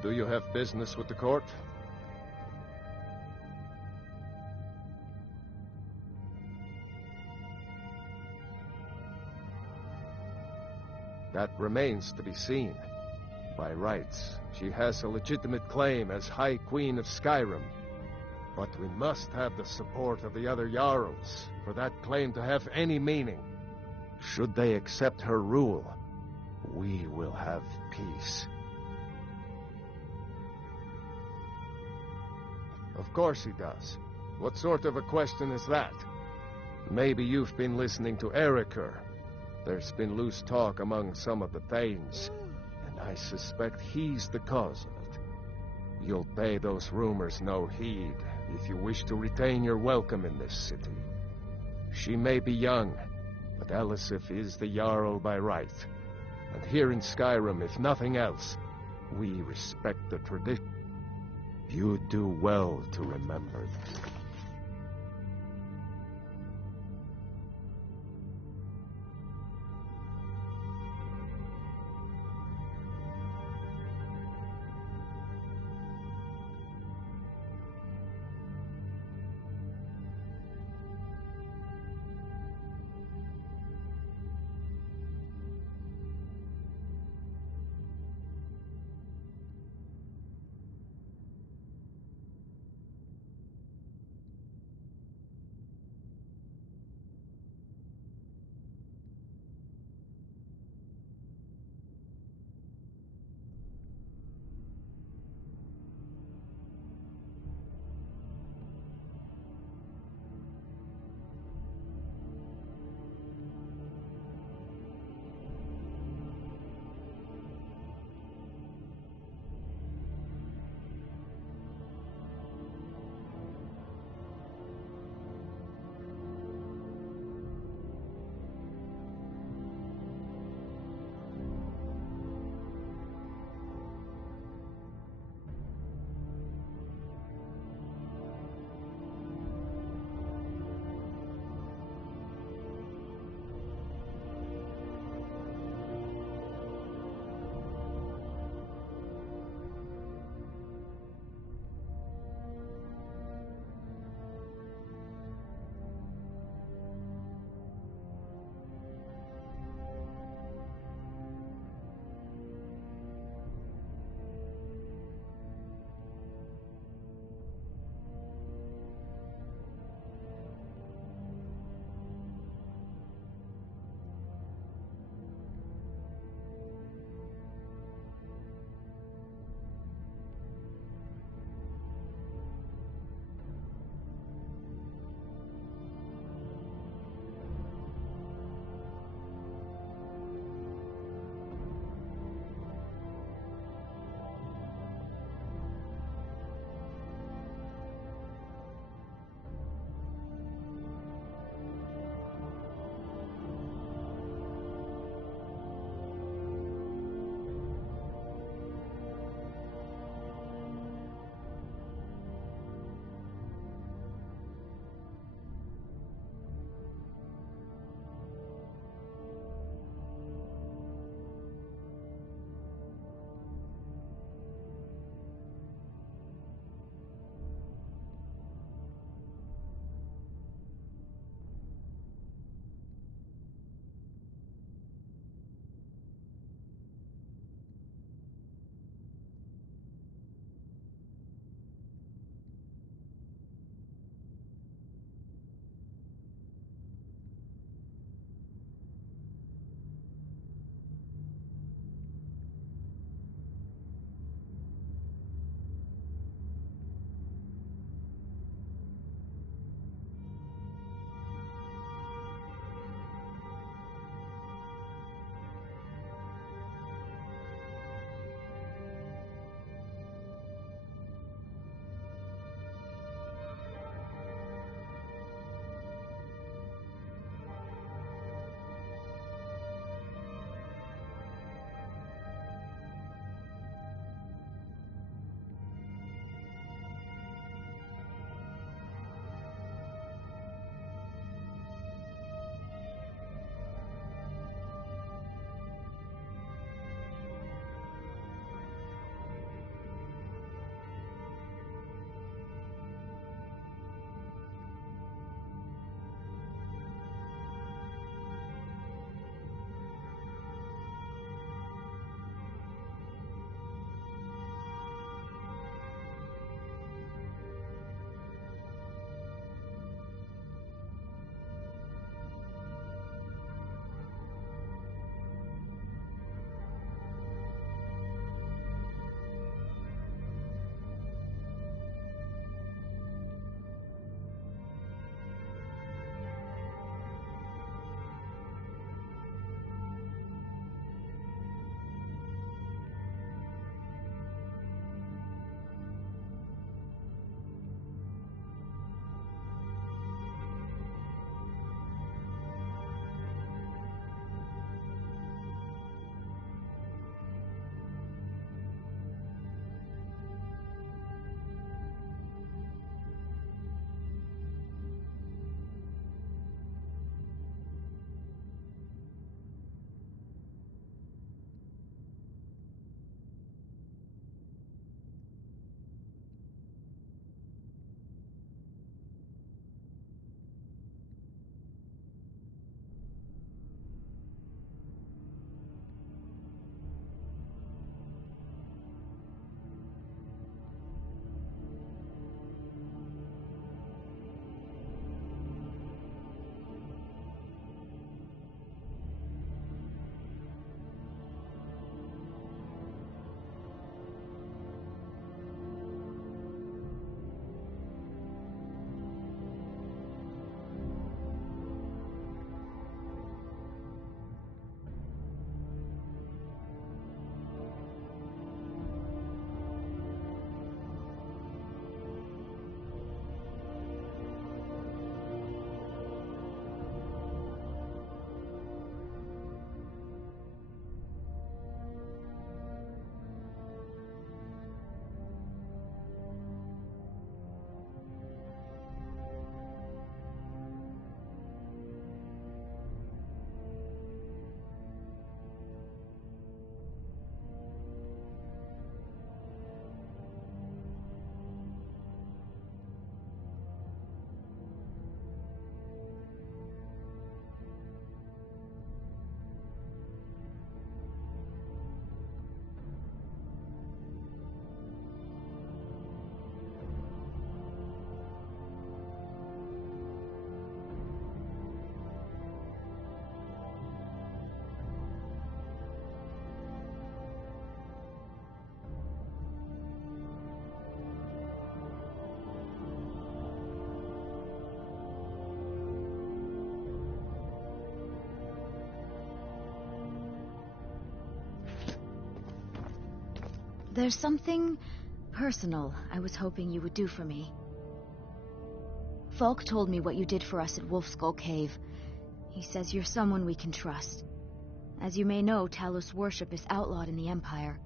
Do you have business with the court? That remains to be seen. By rights, she has a legitimate claim as High Queen of Skyrim. But we must have the support of the other Jarls for that claim to have any meaning. Should they accept her rule, we will have peace. Of course he does. What sort of a question is that? Maybe you've been listening to Eriker. There's been loose talk among some of the Thanes, and I suspect he's the cause of it. You'll pay those rumors no heed if you wish to retain your welcome in this city. She may be young, but Elisif is the Jarl by right. And here in Skyrim, if nothing else, we respect the tradition. You do well to remember that. There's something personal I was hoping you would do for me. Falk told me what you did for us at Wolfskull Cave. He says you're someone we can trust. As you may know, Talos worship is outlawed in the Empire.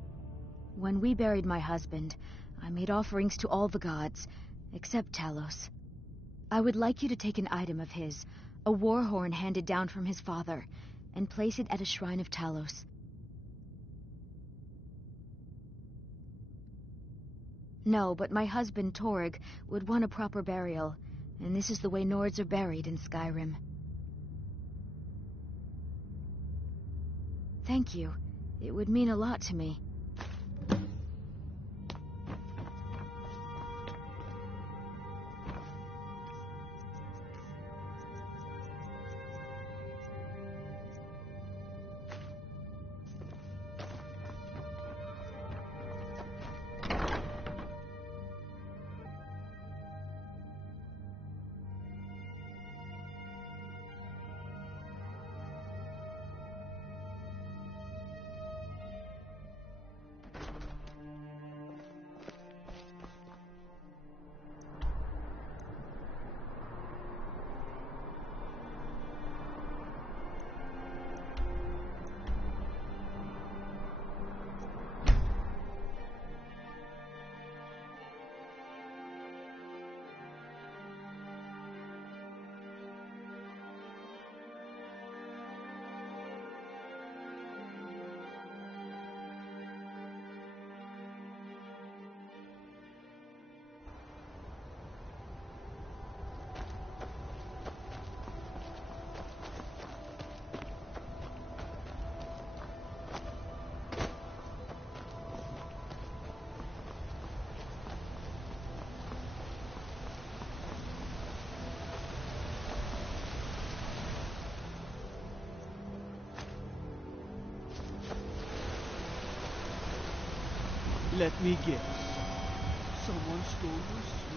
When we buried my husband, I made offerings to all the gods, except Talos. I would like you to take an item of his, a war horn handed down from his father, and place it at a shrine of Talos. No, but my husband, Torg, would want a proper burial, and this is the way Nords are buried in Skyrim. Thank you. It would mean a lot to me. Let me guess. Someone stole your sweet.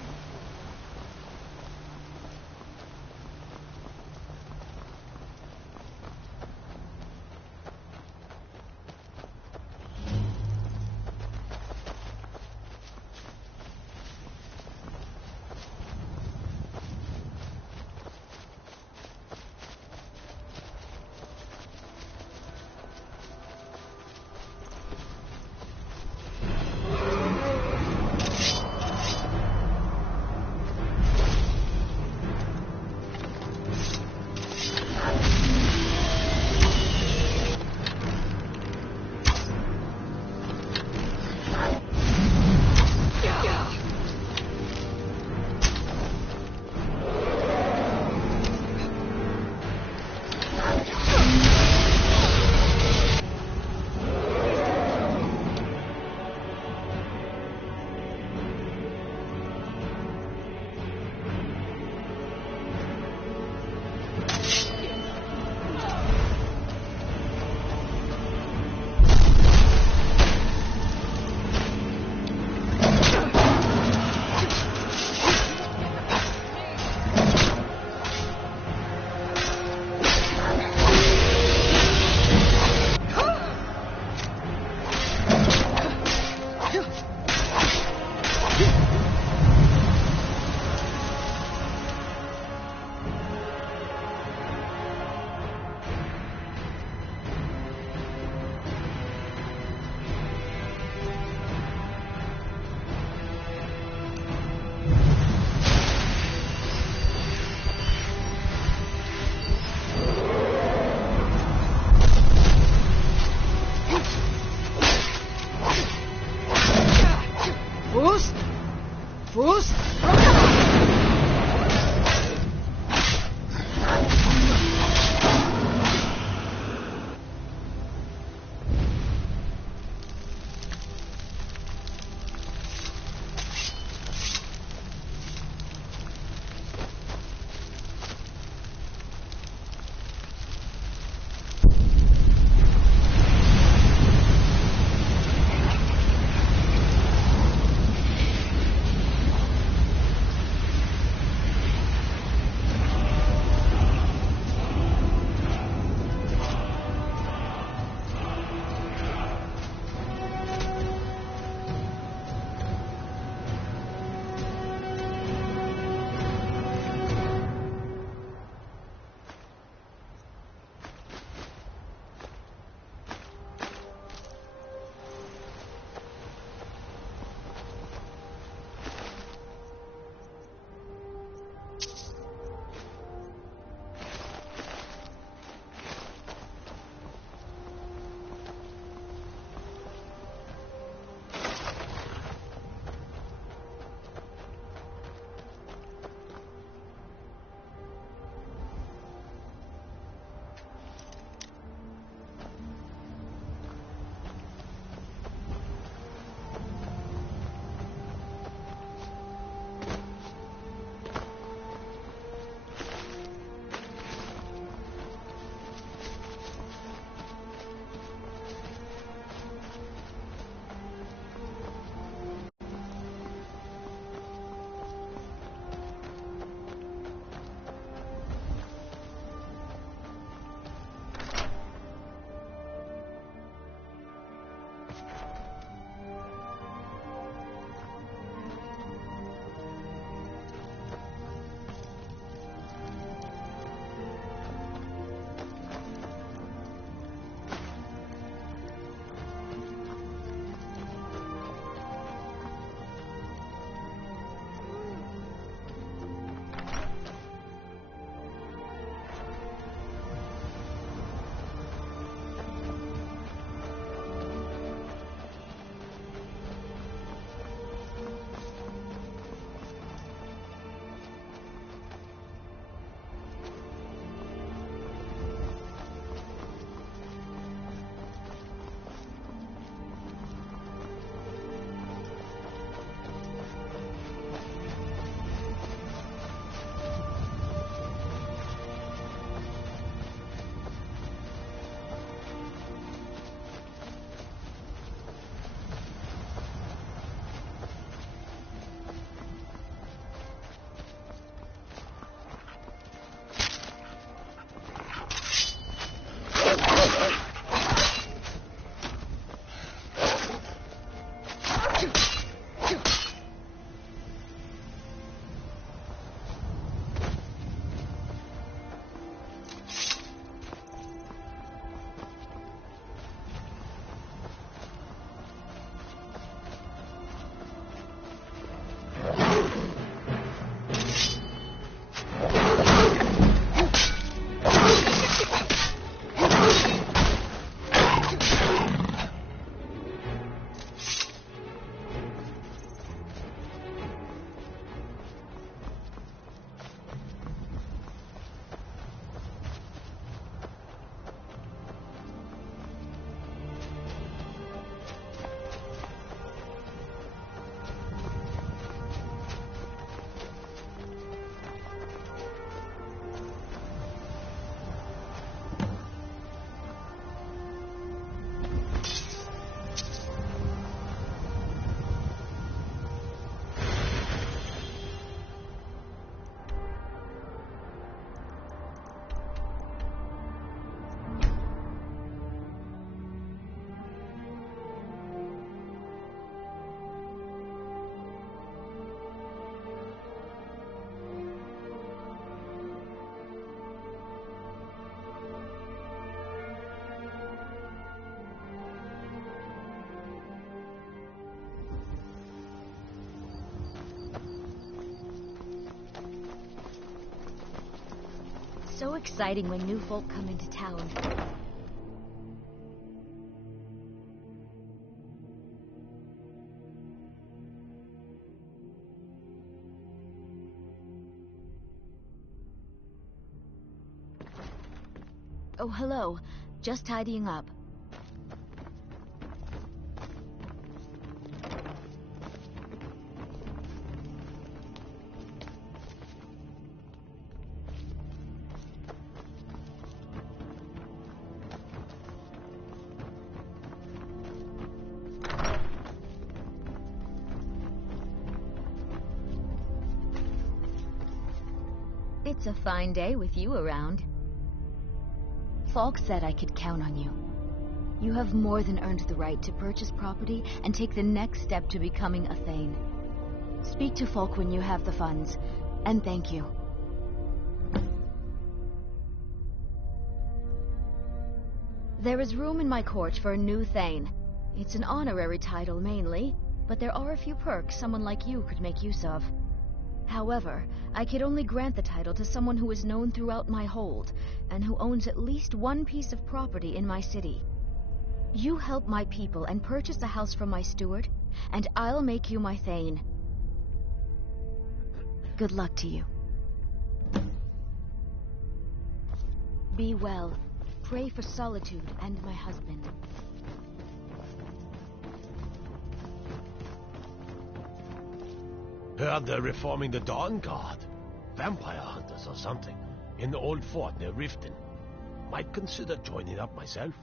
So exciting when new folk come into town. Oh, hello. Just tidying up. It's a fine day with you around. Falk said I could count on you. You have more than earned the right to purchase property and take the next step to becoming a Thane. Speak to Falk when you have the funds, and thank you. There is room in my court for a new Thane. It's an honorary title mainly, but there are a few perks someone like you could make use of. However, I could only grant the title to someone who is known throughout my hold, and who owns at least one piece of property in my city. You help my people and purchase a house from my steward, and I'll make you my Thane. Good luck to you. Be well. Pray for Solitude and my husband. Heard they're reforming the Dawn Guard. Vampire hunters or something. In the old fort near Riften. Might consider joining up myself.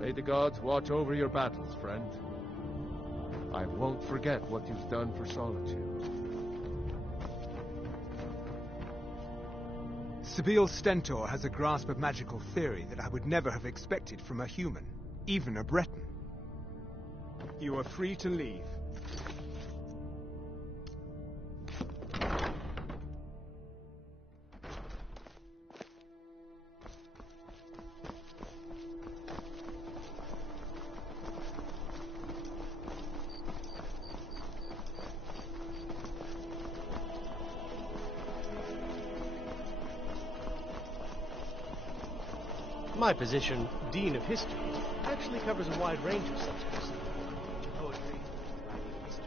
May the gods watch over your battles, friend. I won't forget what you've done for Solitude. Sibyl Stentor has a grasp of magical theory that I would never have expected from a human, even a Breton. You are free to leave. My position, Dean of History, actually covers a wide range of subjects. Poetry, history.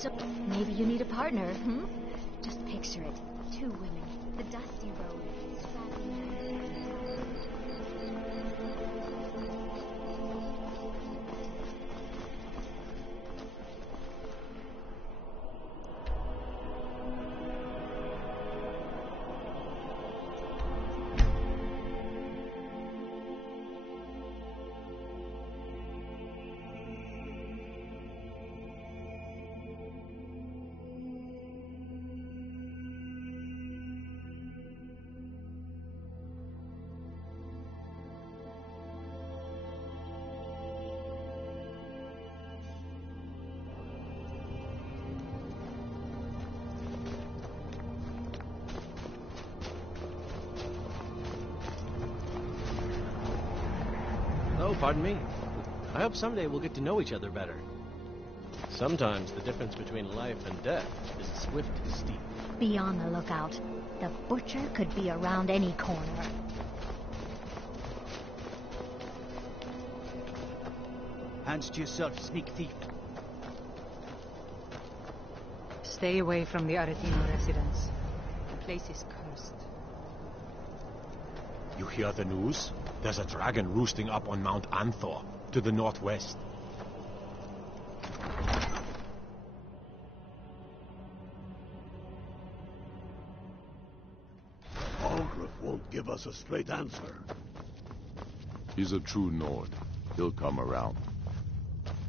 So, maybe you need a partner, Just picture it. 2 women, the dusty road, strapping Oh, pardon me. I hope someday we'll get to know each other better. Sometimes the difference between life and death is swift and steep. Be on the lookout. The butcher could be around any corner. Hands to yourself, sneak thief. Stay away from the Aretino residence. The place is cursed. You hear the news? There's a dragon roosting up on Mount Anthor, to the northwest. Algrif won't give us a straight answer. He's a true Nord. He'll come around.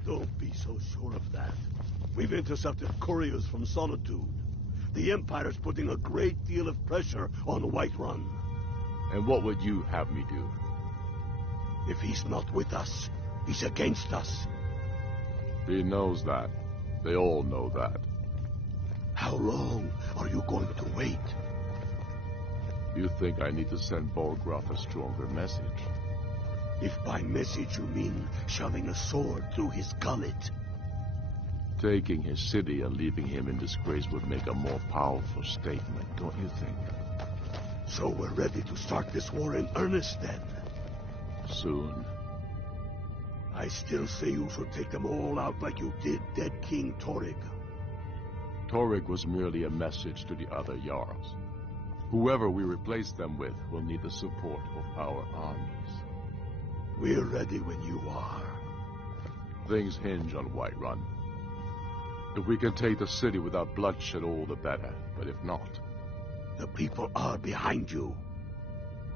Don't be so sure of that. We've intercepted couriers from Solitude. The Empire's putting a great deal of pressure on Whiterun. And what would you have me do? If he's not with us, he's against us. He knows that. They all know that. How long are you going to wait? You think I need to send Bolgraf a stronger message? If by message you mean shoving a sword through his gullet. Taking his city and leaving him in disgrace would make a more powerful statement, don't you think? So we're ready to start this war in earnest then? Soon. I still say you should take them all out like you did dead King Torrig. Torrig was merely a message to the other Jarls. Whoever we replace them with will need the support of our armies. We're ready when you are. Things hinge on Whiterun. If we can take the city without bloodshed, all the better. But if not... The people are behind you.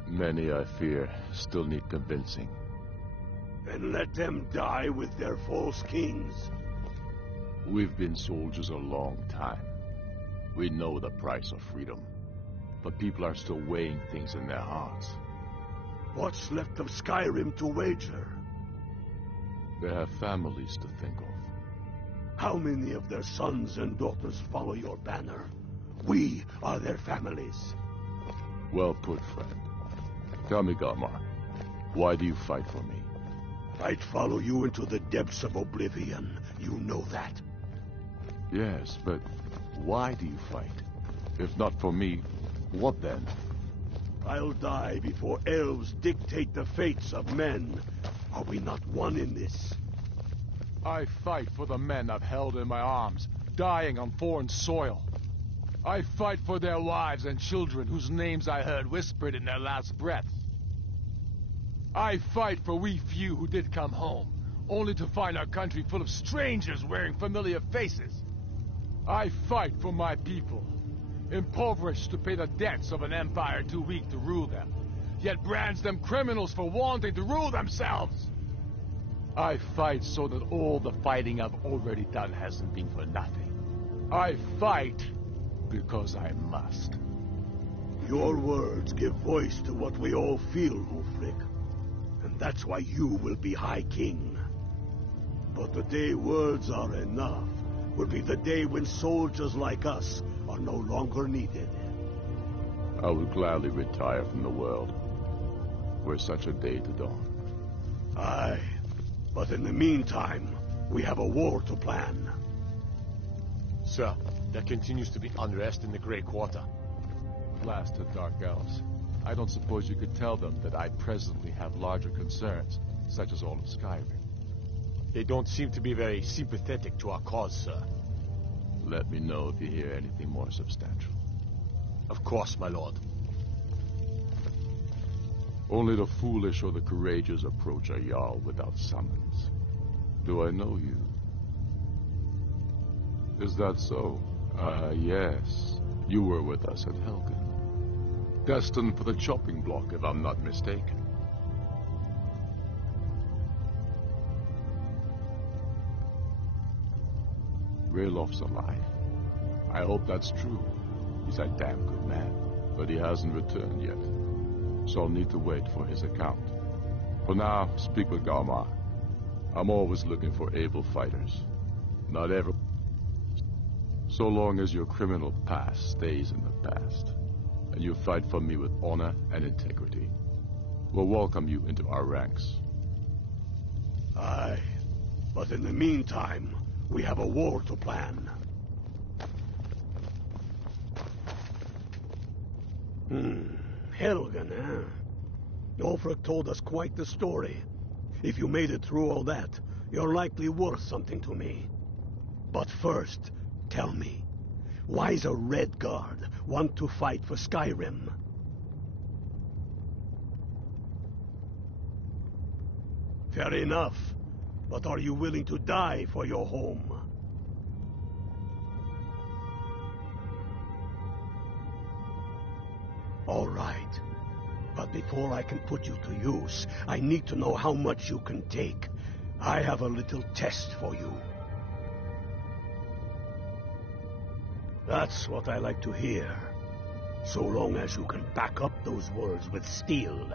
Many, I fear, still need convincing. Then let them die with their false kings. We've been soldiers a long time. We know the price of freedom. But people are still weighing things in their hearts. What's left of Skyrim to wager? They have families to think of. How many of their sons and daughters follow your banner? We are their families. Well put, friend. Tell me, Galmar, why do you fight for me? I'd follow you into the depths of oblivion. You know that. Yes, but why do you fight? If not for me, what then? I'll die before elves dictate the fates of men. Are we not one in this? I fight for the men I've held in my arms, dying on foreign soil. I fight for their wives and children whose names I heard whispered in their last breaths. I fight for we few who did come home, only to find our country full of strangers wearing familiar faces. I fight for my people, impoverished to pay the debts of an empire too weak to rule them, yet brands them criminals for wanting to rule themselves. I fight so that all the fighting I've already done hasn't been for nothing. I fight because I must. Your words give voice to what we all feel, Ulfric. And that's why you will be High King. But the day words are enough will be the day when soldiers like us are no longer needed. I would gladly retire from the world, were such a day to dawn. Aye, but in the meantime, we have a war to plan. Sir, there continues to be unrest in the Grey Quarter. Blasted Dark Elves. I don't suppose you could tell them that I presently have larger concerns, such as all of Skyrim. They don't seem to be very sympathetic to our cause, sir. Let me know if you hear anything more substantial. Of course, my lord. Only the foolish or the courageous approach a Jarl without summons. Do I know you? Is that so? Yes. You were with us at Helgen. Destined for the chopping block, if I'm not mistaken. Raylof's alive. I hope that's true. He's a damn good man, but he hasn't returned yet. So I'll need to wait for his account. For now, speak with Galmar. I'm always looking for able fighters. Not every... So long as your criminal past stays in the past, and you fight for me with honor and integrity, we'll welcome you into our ranks. Aye, but in the meantime, we have a war to plan. Helgen, eh? Ulfric told us quite the story. If you made it through all that, you're likely worth something to me. But first, tell me, why's a Redguard want to fight for Skyrim? Fair enough, but are you willing to die for your home? All right, but before I can put you to use, I need to know how much you can take. I have a little test for you. That's what I like to hear. So long as you can back up those words with steel.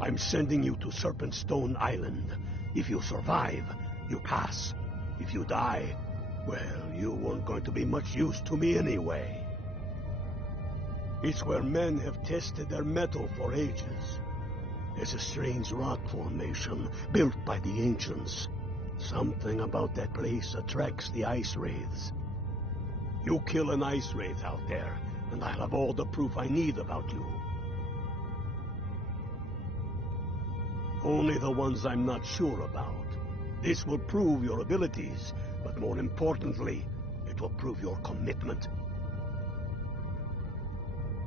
I'm sending you to Serpentstone Island. If you survive, you pass. If you die, well, you weren't going to be much use to me anyway. It's where men have tested their metal for ages. There's a strange rock formation built by the ancients. Something about that place attracts the ice wraiths. You kill an ice wraith out there, and I'll have all the proof I need about you. Only the ones I'm not sure about. This will prove your abilities, but more importantly, it will prove your commitment.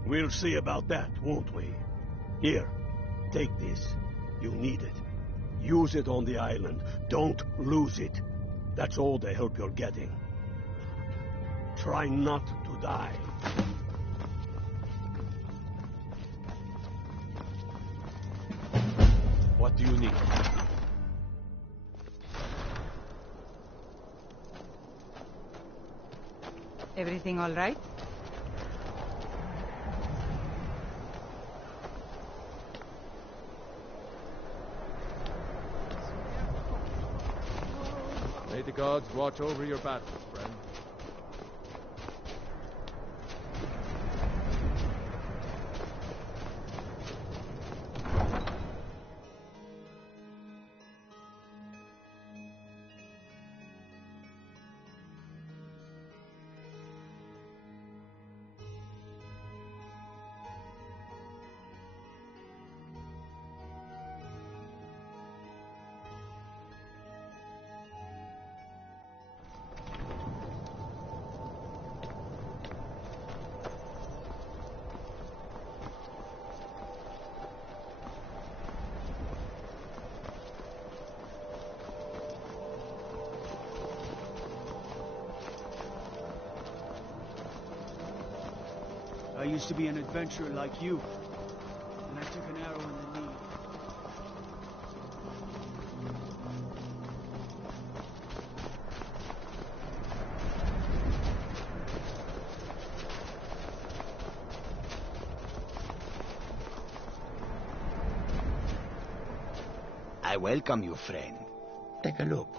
We'll see about that, won't we? Here, take this. You need it. Use it on the island. Don't lose it. That's all the help you're getting. Try not to die. What do you need? Everything all right? May the gods watch over your battles, friend. I used to be an adventurer like you, and I took an arrow in the knee. I welcome you, friend. Take a look.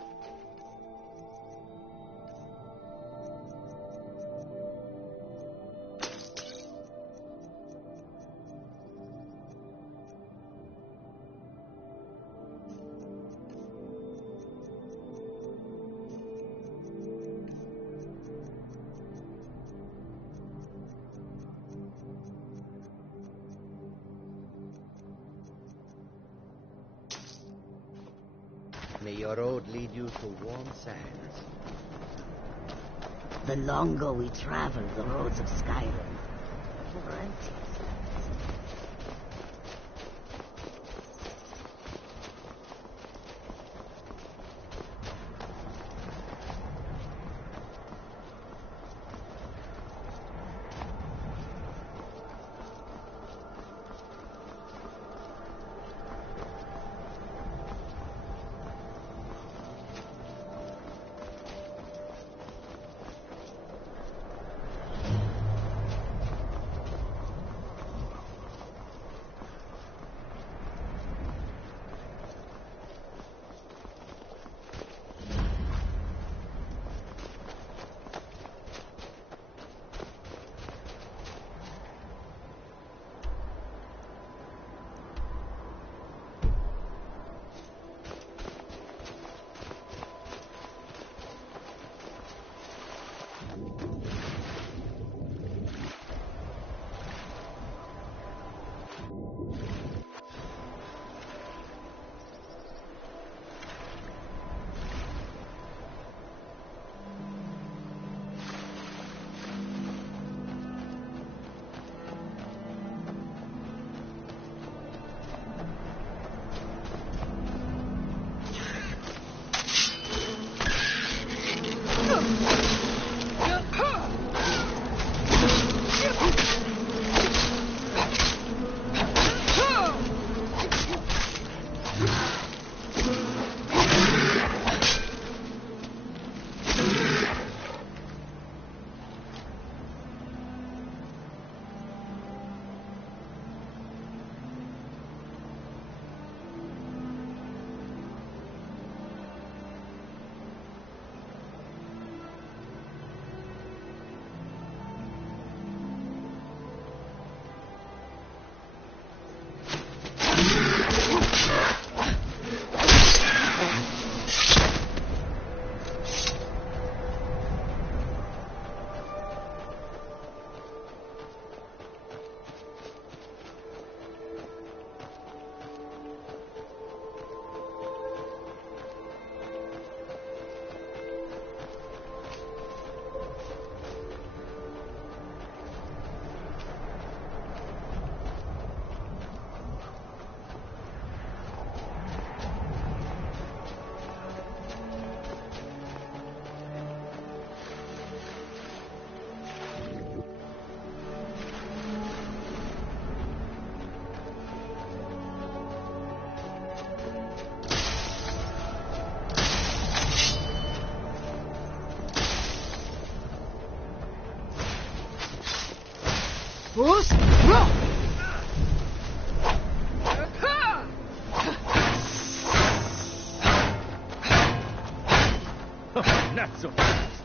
May your road lead you to warm sands. The longer we travel the roads of Skyrim, the more empty. Not so fast.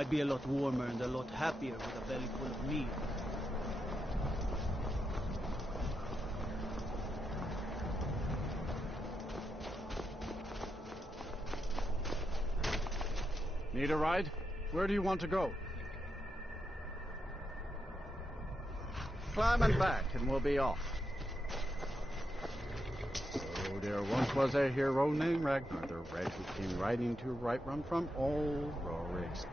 I'd be a lot warmer and a lot happier with a belly full of meat. Need a ride? Where do you want to go? Climb and back, and we'll be off. So there once was a hero named Ragnar the Red who came riding to right run from old Rorik's.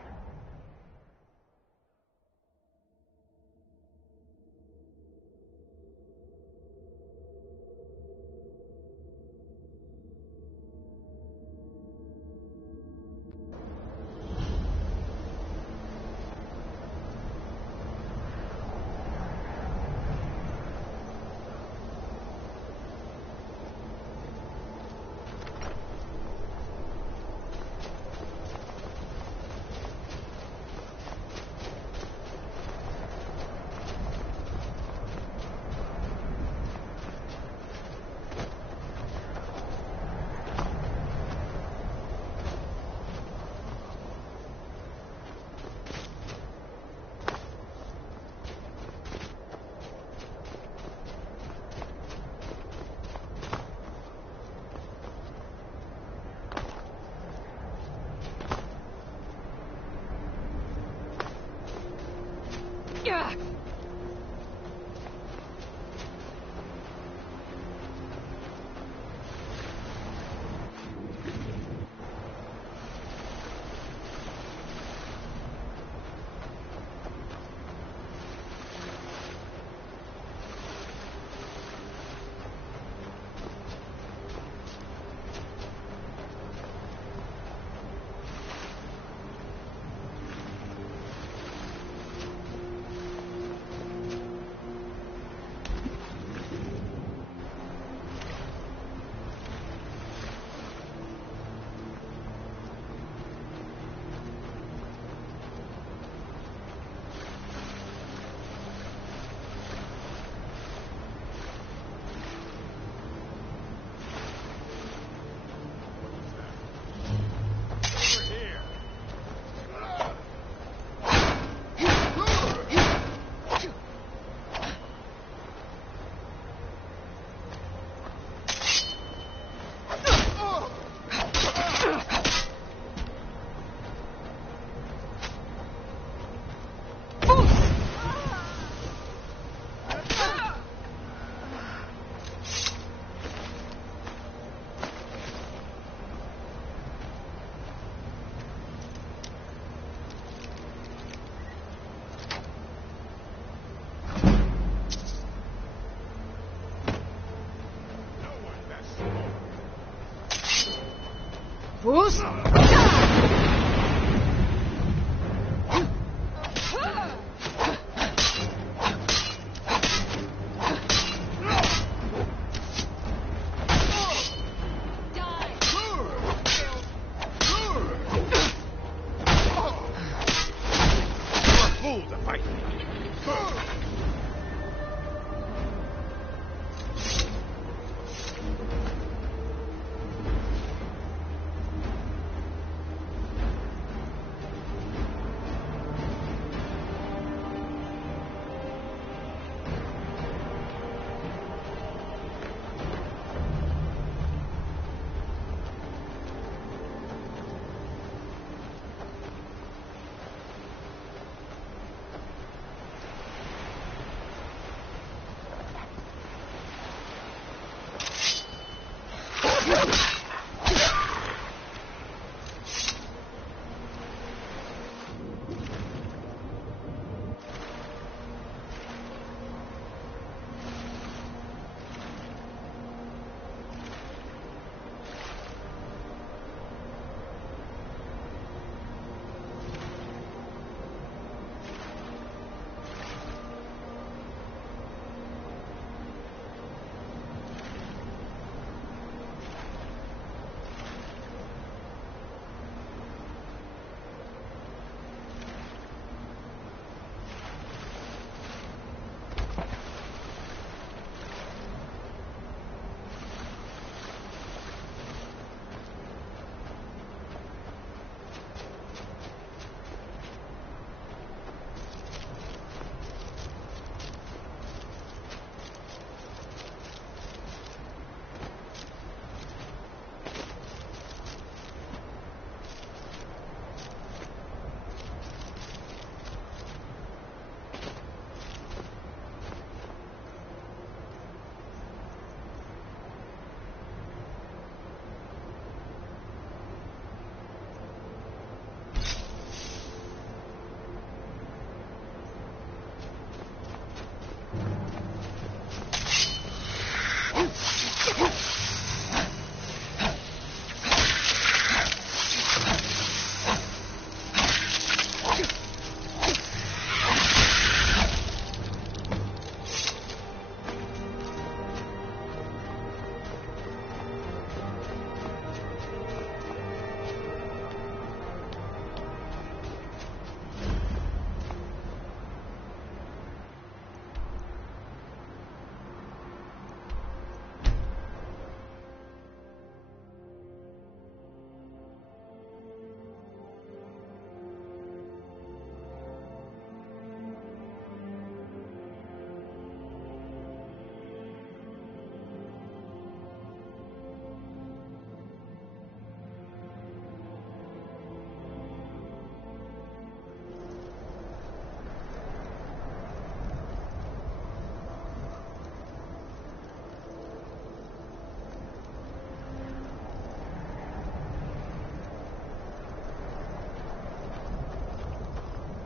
Who's?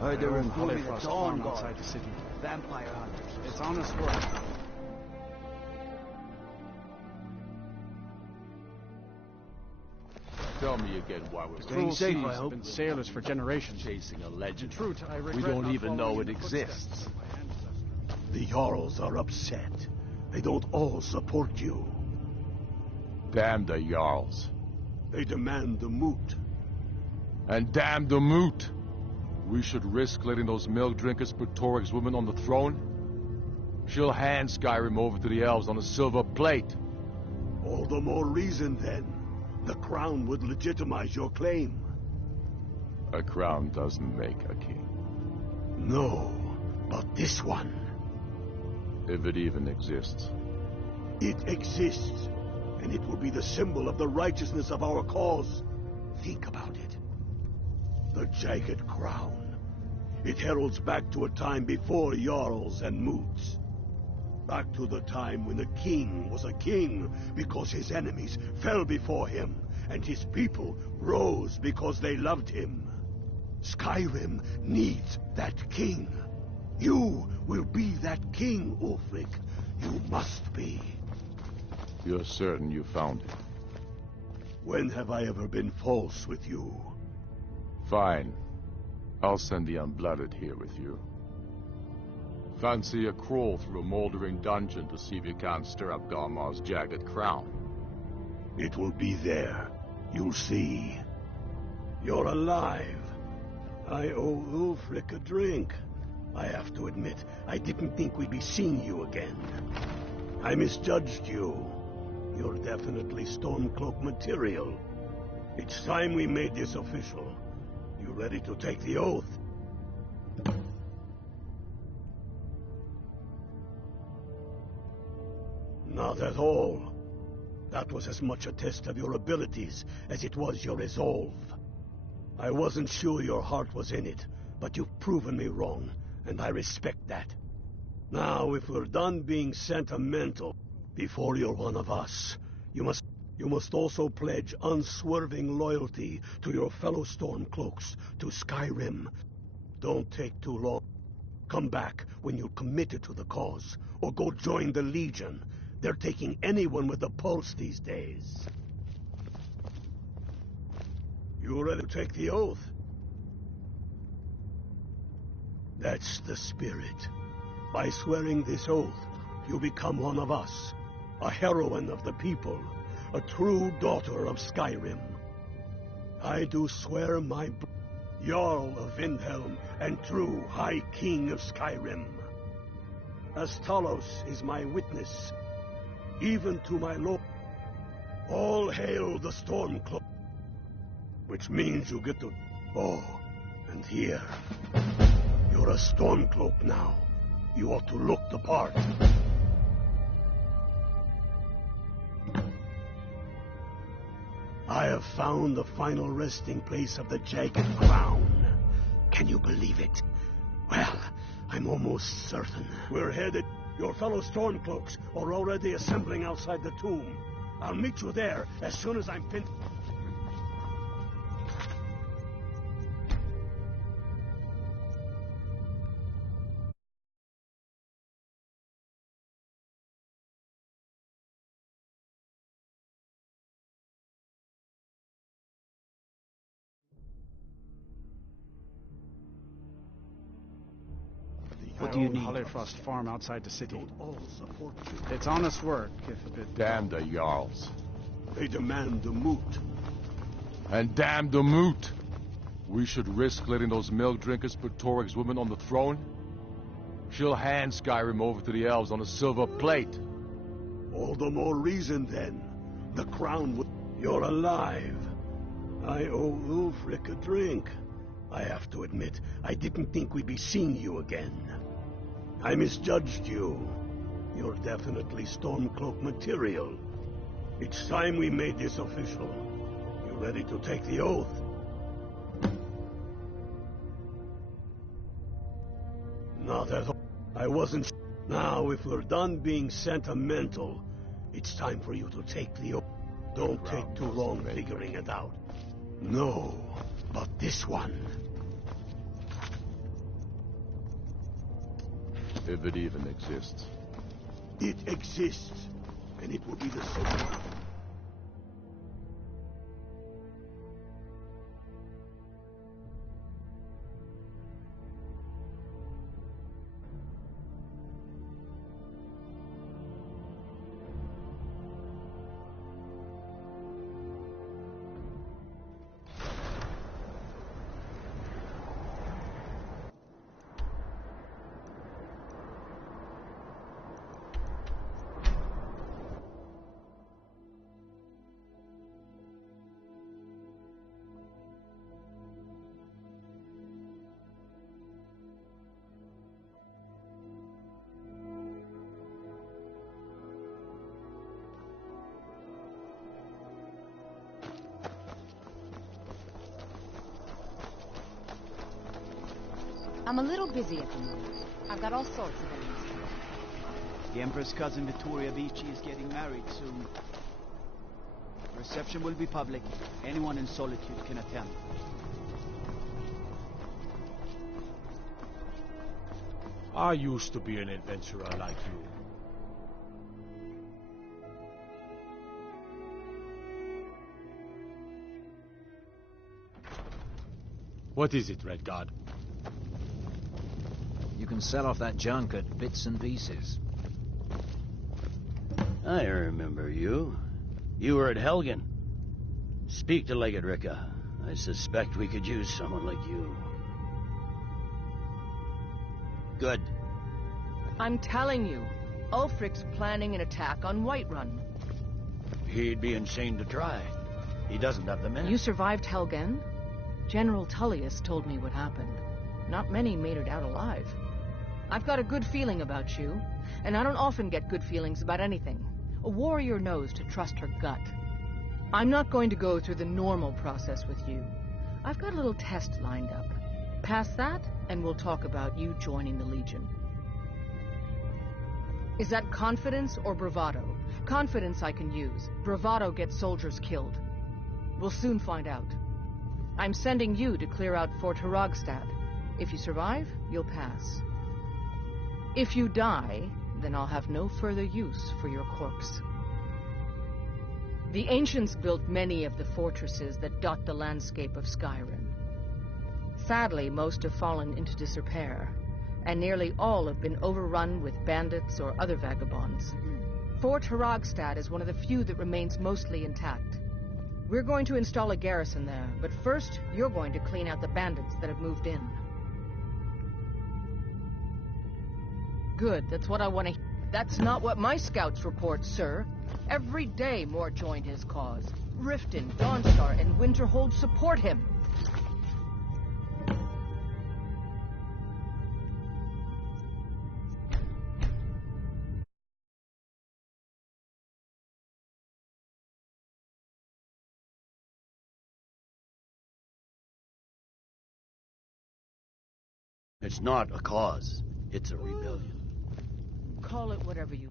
Heard they were pulling the Dawn Guard outside the city. Vampire hunters. It's honest work. Tell me again why we're Staying safe, I hope. Been sailors for generations. Chasing a legend. In truth, I regret we don't not even know following it in the footsteps exists. of my ancestors. The Jarls are upset. They don't all support you. Damn the Jarls. They demand the moot. And damn the moot. We should risk letting those milk drinkers put Torig's woman on the throne? She'll hand Skyrim over to the elves on a silver plate. All the more reason, then. The crown would legitimize your claim. A crown doesn't make a king. No, but this one. If it even exists. It exists, and it will be the symbol of the righteousness of our cause. Think about it. The jagged crown. It heralds back to a time before Jarls and Moots. Back to the time when the king was a king because his enemies fell before him, and his people rose because they loved him. Skyrim needs that king. You will be that king, Ulfric. You must be. You're certain you found it? When have I ever been false with you? Fine. I'll send the Unblooded here with you. Fancy a crawl through a moldering dungeon to see if you can't stir up Garmar's jagged crown. It will be there. You'll see. You're alive. I owe Ulfric a drink. I have to admit, I didn't think we'd be seeing you again. I misjudged you. You're definitely Stormcloak material. It's time we made this official. You ready to take the oath? Not at all. That was as much a test of your abilities as it was your resolve. I wasn't sure your heart was in it, but you've proven me wrong, and I respect that. Now, if we're done being sentimental, before you're one of us, you must also pledge unswerving loyalty to your fellow Stormcloaks, to Skyrim. Don't take too long. Come back when you're committed to the cause, or go join the Legion. They're taking anyone with a pulse these days. You ready to take the oath? That's the spirit. By swearing this oath, you become one of us, a heroine of the people, a true daughter of Skyrim. I do swear my Jarl of Vindhelm and true High King of Skyrim. As Talos is my witness, even to my lord. All hail the Stormcloak. Which means you get to... Oh, and here. You're a Stormcloak now. You ought to look the part. I have found the final resting place of the Jagged Crown. Can you believe it? Well, I'm almost certain. We're headed. Your fellow Stormcloaks are already assembling outside the tomb. I'll meet you there as soon as I'm finished. What do you need? Hollyfrost farm outside the city. It's honest work, if a bit... Damn the Jarls. They demand the moot. And damn the moot! We should risk letting those milk drinkers put Toryg's woman on the throne? She'll hand Skyrim over to the elves on a silver plate. All the more reason, then. The crown would... You're alive. I owe Ulfric a drink. I have to admit, I didn't think we'd be seeing you again. I misjudged you. You're definitely Stormcloak material. It's time we made this official. You ready to take the oath? Not at all. I wasn't... Now, if we're done being sentimental, it's time for you to take the oath. Don't take too long figuring it out. No, but this one. If it even exists. It exists, and it will be the same. I'm a little busy at the moment. I've got all sorts of things. The Emperor's cousin Vittoria Vici is getting married soon. The reception will be public. Anyone in Solitude can attend. I used to be an adventurer like you. What is it, Red God? You can sell off that junk at bits and pieces. I remember you. You were at Helgen. Speak to Legate Ricka. I suspect we could use someone like you. Good. I'm telling you, Ulfric's planning an attack on Whiterun. He'd be insane to try. He doesn't have the men. You survived Helgen? General Tullius told me what happened. Not many made it out alive. I've got a good feeling about you, and I don't often get good feelings about anything. A warrior knows to trust her gut. I'm not going to go through the normal process with you. I've got a little test lined up. Pass that, and we'll talk about you joining the Legion. Is that confidence or bravado? Confidence I can use. Bravado gets soldiers killed. We'll soon find out. I'm sending you to clear out Fort Hrogstad. If you survive, you'll pass. If you die, then I'll have no further use for your corpse. The ancients built many of the fortresses that dot the landscape of Skyrim. Sadly, most have fallen into disrepair, and nearly all have been overrun with bandits or other vagabonds. Fort Hrogstad is one of the few that remains mostly intact. We're going to install a garrison there, but first, you're going to clean out the bandits that have moved in. Good, that's what I want to hear. That's not what my scouts report, sir. Every day more joined his cause. Riften, Dawnstar, and Winterhold support him. It's not a cause. It's a rebellion. Call it whatever you...